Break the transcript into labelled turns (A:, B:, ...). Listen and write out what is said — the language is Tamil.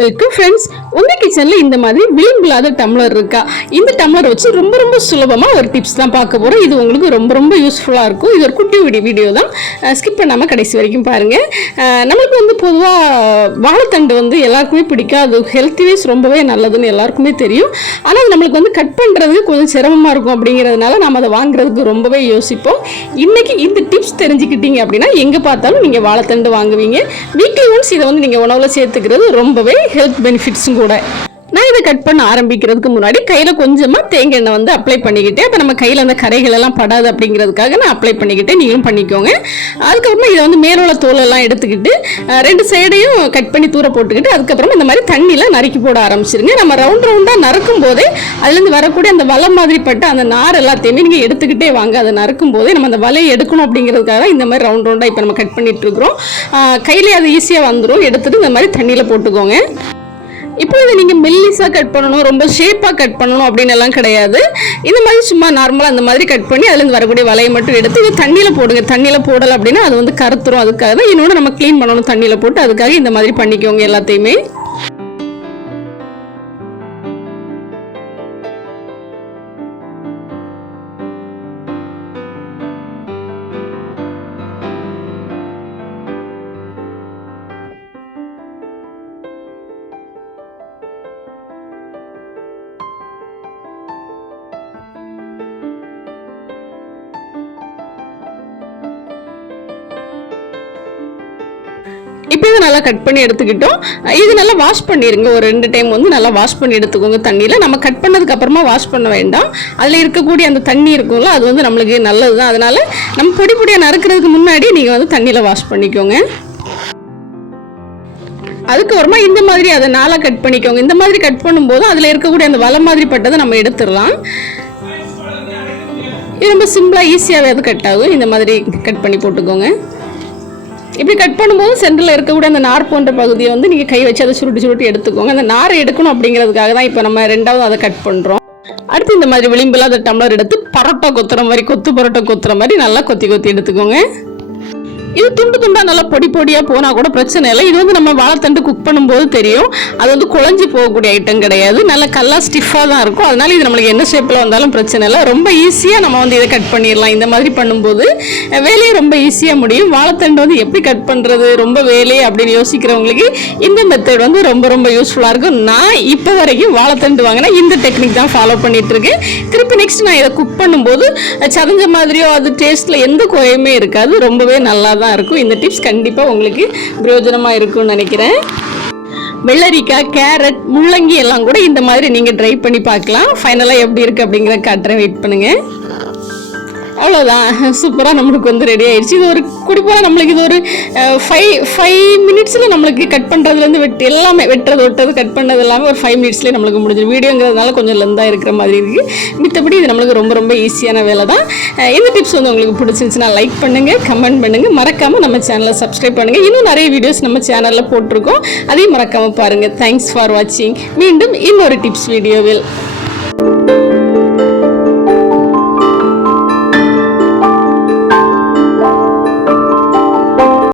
A: வெல்கம் ஃப்ரெண்ட்ஸ் உங்கள் கிச்சனில் இந்த மாதிரி விளிம்பில்லாத டம்ளர் இருக்கா? இந்த டம்ளர் வச்சு ரொம்ப ரொம்ப சுலபமாக ஒரு டிப்ஸ் தான் பார்க்க போகிறோம் இது உங்களுக்கு ரொம்ப ரொம்ப யூஸ்ஃபுல்லாக இருக்கும். இது ஒரு குட்டி வீடியோ வீடியோ தான். ஸ்கிப் பண்ணாமல் கடைசி வரைக்கும் பாருங்கள் நம்மளுக்கு வந்து பொதுவாக வாழைத்தண்டு வந்து எல்லாருக்குமே பிடிக்காது. ஹெல்த் வைஸ் ரொம்பவே நல்லதுன்னு எல்லாருக்குமே தெரியும். ஆனால் நம்மளுக்கு வந்து கட் பண்ணுறதுக்கு கொஞ்சம் சிரமமாக இருக்கும் அப்படிங்கிறதுனால நம்ம அதை வாங்குறதுக்கு ரொம்பவே யோசிப்போம். இன்றைக்கி இந்த டிப்ஸ் தெரிஞ்சுக்கிட்டீங்க அப்படின்னா எங்கே பார்த்தாலும் நீங்கள் வாழைத்தண்டு வாங்குவீங்க. வீக்லி ஒன்ஸ் இதை வந்து நீங்கள் உணவில் சேர்த்துக்கிறது ரொம்பவே ஹெல்த் பெனிஃபிட்ஸும் கூட நான் இதை கட் பண்ண ஆரம்பிக்கிறதுக்கு முன்னாடி கையில் கொஞ்சமாக தேங்காய் எண்ணெய் வந்து அப்ளை பண்ணிக்கிட்டேன் அப்போ நம்ம கையில் அந்த கரைகள் எல்லாம் படாது அப்படிங்கிறதுக்காக நான் அப்ளை பண்ணிக்கிட்டேன் நீங்களும் பண்ணிக்கோங்க. அதுக்கப்புறமா இதை வந்து மேலுள்ள தோலெல்லாம் எடுத்துக்கிட்டு ரெண்டு சைடையும் கட் பண்ணி தூர போட்டுக்கிட்டு அதுக்கப்புறமா இந்த மாதிரி தண்ணியில் நறுக்கி போட ஆரம்பிச்சிருங்க. நம்ம ரவுண்ட் ரவுண்டாக நறுக்கும் போதே அதுலேருந்து வரக்கூடிய அந்த வலை மாதிரி பட்ட அந்த நார் எல்லாத்தையுமே நீங்கள் எடுத்துக்கிட்டே வாங்க. அதை நறுக்கும் போதே நம்ம அந்த வலையை எடுக்கணும் அப்படிங்கிறதுக்காக இந்த மாதிரி ரவுண்ட் ரவுண்டாக இப்போ நம்ம கட் பண்ணிட்டு இருக்கிறோம். கையிலே அது ஈஸியாக வந்துடும் எடுத்துகிட்டு இந்த மாதிரி தண்ணியில் போட்டுக்கோங்க. இப்போ இதை நீங்கள் மெல்லிஸாக கட் பண்ணணும் ரொம்ப ஷேப்பாக கட் பண்ணணும் அப்படின்னு எல்லாம் கிடையாது. இந்த மாதிரி சும்மா நார்மலாக அந்த மாதிரி கட் பண்ணி அதுலேருந்து வரக்கூடிய வலையை மட்டும் எடுத்து இது தண்ணியில் போடுங்க. தண்ணியில் போடலை அப்படின்னா அது வந்து கருத்துரும் அதுக்காக தான் இன்னொன்று நம்ம க்ளீன் பண்ணணும் தண்ணியில் போட்டு அதுக்காக இந்த மாதிரி பண்ணிக்கோங்க எல்லாத்தையுமே. இப்போ இதை நல்லா கட் பண்ணி எடுத்துக்கிட்டோம். இது நல்லா வாஷ் பண்ணிடுங்க ஒரு ரெண்டு டைம் வந்து நல்லா வாஷ் பண்ணி எடுத்துக்கோங்க தண்ணியில். நம்ம கட் பண்ணதுக்கு அப்புறமா வாஷ் பண்ண வேண்டாம். அதில் இருக்கக்கூடிய அந்த தண்ணி இருக்கும்ல அது வந்து நம்மளுக்கு நல்லது தான் அதனால் நம்ம பொடி பொடியாக நறுக்கிறதுக்கு முன்னாடி நீங்கள் வந்து தண்ணியில் வாஷ் பண்ணிக்கோங்க. அதுக்கப்புறமா இந்த மாதிரி அதை நாளாக கட் பண்ணிக்கோங்க. இந்த மாதிரி கட் பண்ணும்போது அதில் இருக்கக்கூடிய அந்த வலை மாதிரி பட்டதை நம்ம எடுத்துடலாம். இது ரொம்ப சிம்பிளாக ஈஸியாகவே அது கட் ஆகும். இந்த மாதிரி கட் பண்ணி போட்டுக்கோங்க. இப்படி கட் பண்ணும்போது சென்டரில் இருக்கக்கூடிய அந்த நார் போன்ற பகுதியை வந்து நீங்கள் கை வச்சு அதை சுருட்டி சுருட்டி எடுத்துக்கோங்க. அந்த நாரை எடுக்கணும் அப்படிங்கிறதுக்காக தான் இப்போ நம்ம ரெண்டாவது அதை கட் பண்ணுறோம் அடுத்து இந்த மாதிரி விளிம்பில் அந்த டம்ளர் எடுத்து பரோட்டா கொத்துற மாதிரி கொத்து பரோட்டா கொத்துற மாதிரி நல்லா கொத்தி கொத்தி எடுத்துக்கோங்க. இது துண்டு துண்டா நல்லா பொடி பொடியாக போனால் கூட பிரச்சனை இல்லை. இது வந்து நம்ம வாழைத்தண்டு குக் பண்ணும்போது தெரியும். அது வந்து குழஞ்சி போகக்கூடிய ஐட்டம் கிடையாது. நல்ல கல்லா ஸ்டிஃபாக தான் இருக்கும். அதனால இது நம்மளுக்கு என்ன ஷேப்பில் வந்தாலும் பிரச்சனை இல்லை. ரொம்ப ஈஸியாக நம்ம வந்து இதை கட் பண்ணிடலாம். இந்த மாதிரி பண்ணும்போது வேலையை ரொம்ப ஈஸியாக முடியும். வாழைத்தண்டு வந்து எப்படி கட் பண்ணுறது ரொம்ப வேலை அப்படின்னு யோசிக்கிறவங்களுக்கு இந்த மெத்தட் வந்து ரொம்ப ரொம்ப யூஸ்ஃபுல்லாக இருக்கும். நான் இப்போ வரைக்கும் வாழைத்தண்டு வாங்கினா இந்த டெக்னிக் தான் ஃபாலோ பண்ணிட்டு இருக்கேன். திருப்பி நெக்ஸ்ட் நான் இதை குக் பண்ணும்போது சதஞ்ச மாதிரியோ அது டேஸ்ட்டில் எந்த குறையுமே இருக்காது. ரொம்பவே நல்லா தான் இருக்கும். இந்த டிப்ஸ் கண்டிப்பாக உங்களுக்கு பிரயோஜனமாக இருக்கும்னு நினைக்கிறேன். வெள்ளரிக்காய் கேரட் முள்ளங்கி எல்லாம் கூட இந்த மாதிரி நீங்கள் ட்ரை பண்ணி பார்க்கலாம். ஃபைனலாக எப்படி இருக்குது அப்படிங்கிறத காட்டுறேன். வெயிட் பண்ணுங்கள் அவ்வளோதான் சூப்பராக நம்மளுக்கு வந்து ரெடி ஆயிடுச்சு. இது ஒரு குடிப்போல நம்மளுக்கு இது ஒரு ஃபைவ் ஃபைவ் மினிட்ஸில் நம்மளுக்கு கட் பண்ணுறதுலேருந்து வெட்டு எல்லாமே வெட்டுறது வெட்டுறது கட் பண்ணுறது எல்லாமே ஒரு ஃபைவ் மினிட்ஸ்லேயே நம்மளுக்கு முடிஞ்சிடும். வீடியோங்கிறதுனால கொஞ்சம் லெந்தாக இருக்கிற மாதிரி இருக்குது மித்தபடி இது நம்மளுக்கு ரொம்ப ரொம்ப ஈஸியான வேலை தான். இந்த டிப்ஸ் வந்து உங்களுக்கு பிடிச்சிருந்துச்சுன்னா லைக் பண்ணுங்கள் கமெண்ட் பண்ணுங்கள் மறக்காமல் நம்ம சேனலை சப்ஸ்கிரைப் பண்ணுங்கள் இன்னும் நிறைய வீடியோஸ் நம்ம சேனலில் போட்டிருக்கோம். அதையும் மறக்காமல் பாருங்கள் தேங்க்ஸ் ஃபார் வாட்சிங் மீண்டும் இன்னொரு டிப்ஸ் வீடியோவில்